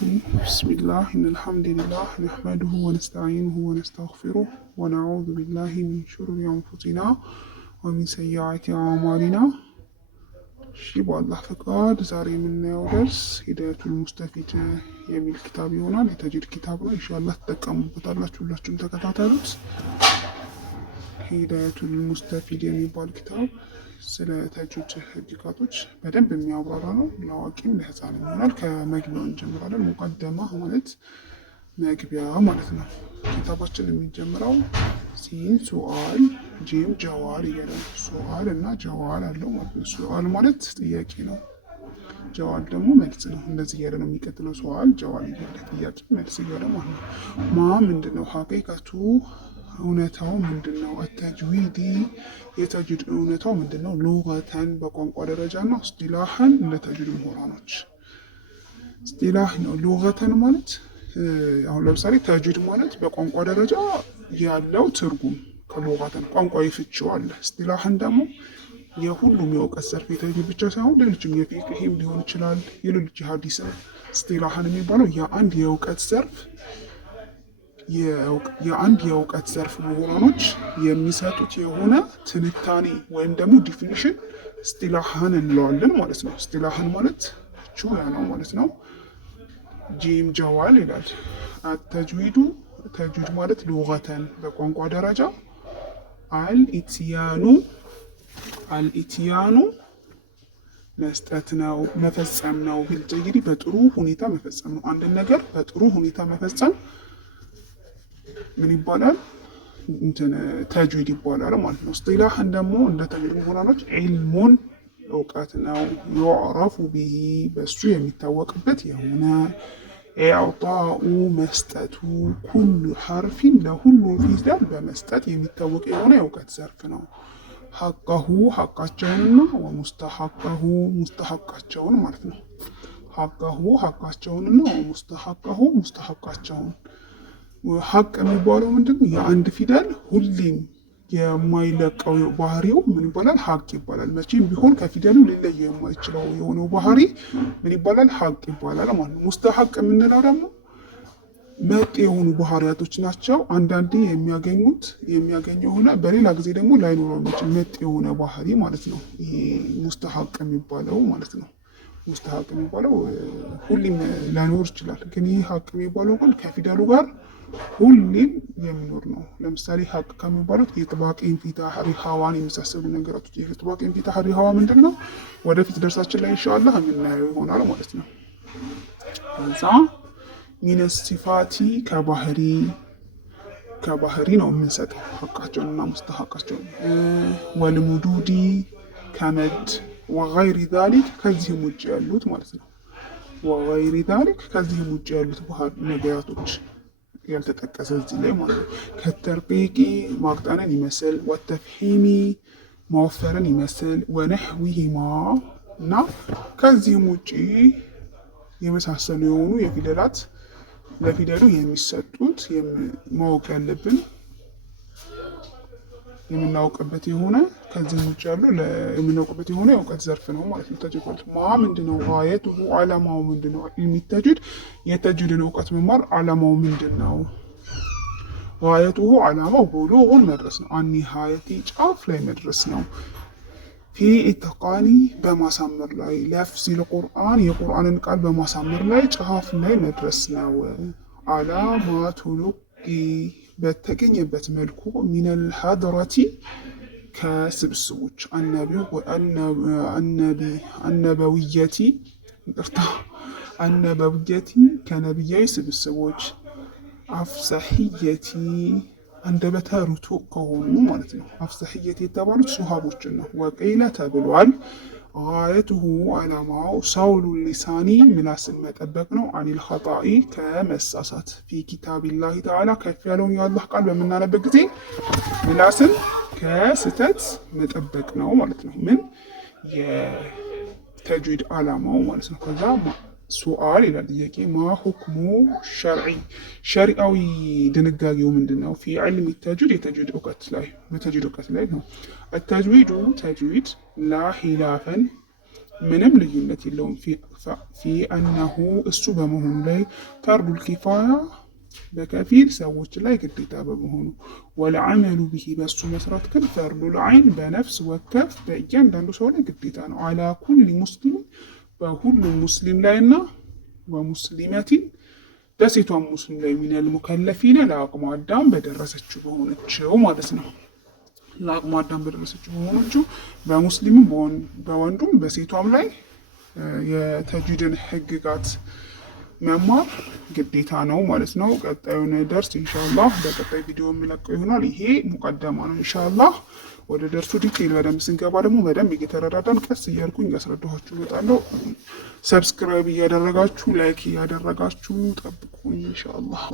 بسم الله إن الحمد لله نحمده ونستعينه ونستغفره ونعوذ بالله من شرور أنفسنا ومن سيئات أعمالنا الله فقاد زاري من درس هداية المستفيد የሚል ኪታብ ይሆናል። የተጅዊድ ኪታብ ነው። ኢንሻአላህ ተጠቀሙበታላችሁ። ሁላችሁም ተከታተሉት። ሂዳየቱል ሙስተፊድ የሚባል ኪታብ ስለ ተጅዊድ ህግጋቶች በደንብ የሚያብራራ ነው። ለአዋቂም ለህፃንም ይሆናል። ከመግቢያው እንጀምራለን። ሙቀደማ ማለት መግቢያ ማለት ነው። ኪታባችን የሚጀምረው ሲን ሱአል ጂም ጀዋል ይገራል። ሱአል እና ጀዋል አለው ማለት ነው። ሱአል ማለት ጥያቄ ነው። ጀዋል ደግሞ መልስ ነው። እንደዚህ እያለ ነው የሚቀጥለው። ሱአል ጀዋል እያለ ጥያቄ መልስ እያለ ማለት ነው። ማ ምንድነው? ሀቂቀቱ እውነታው ምንድነው? አተጅዊዲ የተጅዊድ እውነታው ምንድነው? ሉገተን በቋንቋ ደረጃ እና እስጢላህን ለተጅዊድ ምሁራኖች እስጢላህ ነው። ሉገተን ማለት አሁን ለምሳሌ ተጅዊድ ማለት በቋንቋ ደረጃ ያለው ትርጉም ከሉገተን ቋንቋዊ ፍቺው አለ። እስጢላህን ደግሞ የሁሉም የእውቀት ዘርፍ የተጅዊድ ብቻ ሳይሆን ሌሎችም የፊቅህም ሊሆን ይችላል፣ የሌሎች የሀዲስም እስጢላህን የሚባለው የአንድ የእውቀት ዘርፍ ምሁራኖች የሚሰጡት የሆነ ትንታኔ ወይም ደግሞ ዲፊኒሽን እስጢላህን እንለዋለን ማለት ነው። እስጢላህን ማለት ያ ነው ማለት ነው። ጂም ጀዋል ይላል። አተጅዊዱ ተጅዊድ ማለት ሉገተን በቋንቋ ደረጃ አልኢትያኑ መስጠት ነው፣ መፈጸም ነው። ቢልጀይዲ በጥሩ ሁኔታ መፈጸም ነው። አንድን ነገር በጥሩ ሁኔታ መፈጸም ምን ይባላል? ተጅዊድ ይባላል ማለት ነው። እስጢላህን ደግሞ እንደ ተጅዊድ ምሁራኖች ዒልሙን እውቀት ነው። ዩዕረፉ ቢሂ በሱ የሚታወቅበት የሆነ ኢዕጣኡ መስጠቱ ኩሉ ሐርፊን ለሁሉም ፊደል በመስጠት የሚታወቅ የሆነ የእውቀት ዘርፍ ነው። ሐቀሁ ሐቃቸውንና ወሙስተሐቀሁ ሙስተሐቃቸውን ማለት ነው። ሐቀሁ ሐቃቸውንና ወሙስተሐቀሁ ሙስተሐቃቸውን። ሐቅ የሚባለው ምንድነው? የአንድ ፊደል ሁሌም የማይለቀው ባህሪው ምን ይባላል? ሐቅ ይባላል። መቼም ቢሆን ከፊደሉ ሊለየው የማይችለው የሆነው ባህሪ ምን ይባላል? ሐቅ ይባላል ማለት ነው። ሙስተሐቅ የምንለው ደግሞ መጤ የሆኑ ባህሪያቶች ናቸው። አንዳንዴ የሚያገኘው ሆነ በሌላ ጊዜ ደግሞ ላይኖረው የሚችል መጤ የሆነ ባህሪ ማለት ነው። ይሄ ሙስተሐቅ የሚባለው ማለት ነው። ሙስተሐቅ የሚባለው ሁሌም ላይኖር ይችላል። ግን ይህ ሐቅ የሚባለው ግን ከፊደሉ ጋር ሁሌም የሚኖር ነው። ለምሳሌ ሐቅ ከሚባሉት የጥባቅ ኢንፊታህ ሪሃዋን የመሳሰሉ ነገራቶች። የጥባቅ ኢንፊታህ ሪሃዋ ምንድን ነው? ወደፊት ደርሳችን ላይ ኢንሻአላህ የምናየው ይሆናል ማለት ነው። ከዛ ሚነ ሲፋቲ ከባህሪ ነው የምንሰጠው ሐቃቸውንና ሙስተሐቃቸውን። ወልሙዱዲ ከመድ ወገይሪ ዛሊክ ከዚህም ውጭ ያሉት ማለት ነው። ወገይሪ ዛሊክ ከዚህም ውጭ ያሉት ነገራቶች ያልተጠቀሰ እዚህ ላይ ማለት ነው። ከተርቂቂ ማቅጠንን ይመስል፣ ወተፍሂሚ ማወፈርን ይመስል፣ ወነህዊሂማ እና ከዚህም ውጭ የመሳሰሉ የሆኑ የፊደላት ለፊደሉ የሚሰጡት ማወቅ ያለብን የምናውቅበት የሆነ ከዚህም ውጭ ያሉ የምናውቅበት የሆነ የእውቀት ዘርፍ ነው ማለት ነው። ተጅዊድ ማ ምንድነው? ጋየቱሁ ዓላማው ምንድነው? የሚተጅዊድ የተጅዊድን እውቀት መማር ዓላማው ምንድነው? ጋየቱሁ ዓላማው ብሉጉን መድረስ ነው። አኒሃየቲ ጫፍ ላይ መድረስ ነው። ፊ ኢትቃኒ በማሳመር ላይ፣ ለፍዚል ቁርአን የቁርአንን ቃል በማሳመር ላይ ጫፍ ላይ መድረስ ነው። ዓላማቱል በተገኘበት መልኩ ሚነል ሀድረቲ ከስብስቦች አነበውየቲ ከነቢያዊ ስብስቦች፣ አፍሰሕየቲ አንደበተ ርቱዕ ከሆኑ ማለት ነው። አፍሰሕየቲ የተባሉት ሱሃቦችን ነው። ወቂለ ተብሏል። ጋየቱሁ ዓላማው ሰውሉ ሊሳኒ ምላስን መጠበቅ ነው። አኒል ኸጣኢ ከመሳሳት ፊ ኪታቢላሂ ተዓላ ከፍ ያለውን የአላህ ቃል በምናነበት ጊዜ ምላስን ከስተት መጠበቅ ነው ማለት ነው። ምን የተጅዊድ ዓላማው ማለት ነው። ከዛ ሱአል ይላል ጥያቄ። ማ ሁክሙ ሸሪዓዊ ድንጋጌው ምንድን ነው? ፊ ዒልሚ ተጅዊድ የተጅዊድ እውቀት ላይ ነው። አተጅዊዱ ተጅዊድ ላ ሂላፈን ምንም ልዩነት የለውም። ፊ አነሁ እሱ በመሆኑ ላይ ፈርዱል ኪፋያ በከፊል ሰዎች ላይ ግዴታ በመሆኑ ወለዓመሉ ብሂ በሱ መስራት ግን ፈርዱል ዐይን በነፍስ ወከፍ በእያንዳንዱ ሰው ላይ ግዴታ ነው። አላ ኩሊ ሙስሊም በሁሉም ሙስሊም ላይና ወሙስሊመቲን በሴቷም ሙስሊም ላይ ሚነል ሙከለፊነ ለአቅመ አዳም በደረሰችው በሆነችው ማለት ነው። ለአቅመ አዳም በደረሰችው በሆነችው በሙስሊምም በወንዱም በሴቷም ላይ የተጅዊድን ህግጋት መማር ግዴታ ነው ማለት ነው። ቀጣዩን ደርስ ኢንሻአላህ በቀጣይ ቪዲዮ የምለቀው ይሆናል። ይሄ ሙቀደማ ነው። ኢንሻአላህ ወደ ደርሱ ዲቴል በደንብ ስንገባ ደግሞ በደንብ እየተረዳዳን ቀስ እያልኩኝ እያስረዳኋችሁ እመጣለሁ። ሰብስክራይብ እያደረጋችሁ ላይክ እያደረጋችሁ ጠብቁኝ ኢንሻአላህ።